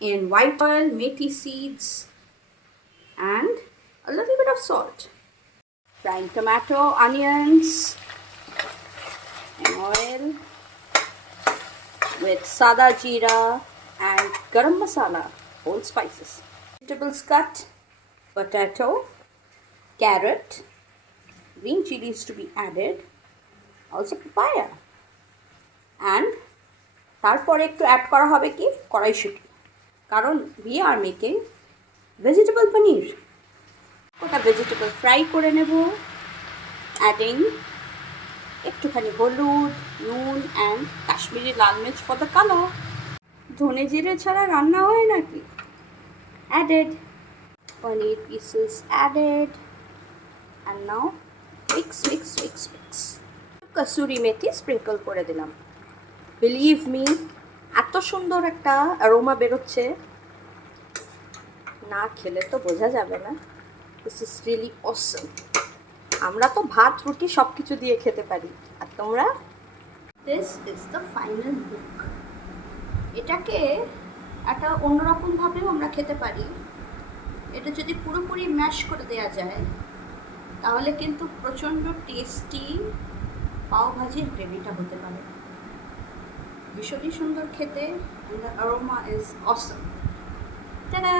in white oil, methi seeds, and a little bit of salt. Frying tomato, onions in oil with sada jeera and garam masala, whole spices. Vegetables cut, potato, carrot, green chilies to be added, also papaya, and তারপরে একটু add করা হবে কি কড়াইশুঁটি, কারণ we are making vegetable paneer. ওটা vegetable fry করে নেব, adding একটুখানি হলুদ, নুন অ্যান্ড কাশ্মীরি লাল মির্চ ফর দ্য কালার. ধনে জিরে ছাড়া রান্না হয় নাকি? Added paneer pieces added, and now mix. Kasuri methi sprinkle করে দিলাম. বিলিভ মি, এত সুন্দর একটা অ্যারোমা বেরোচ্ছে, না খেলে তো বোঝা যাবে না. দিস ইজ রিয়েলি অসম. আমরা তো ভাত রুটি সব কিছু দিয়ে খেতে পারি, আর তোমরা? This is the final look. এটাকে একটা অন্যরকমভাবেও আমরা খেতে পারি. এটা যদি পুরোপুরি ম্যাশ করে দেওয়া যায় তাহলে কিন্তু প্রচণ্ড টেস্টি পাওভাজির গ্রেভিটা হতে পারে. ভীষণই সুন্দর খেতে, and the aroma is awesome. Ta-da!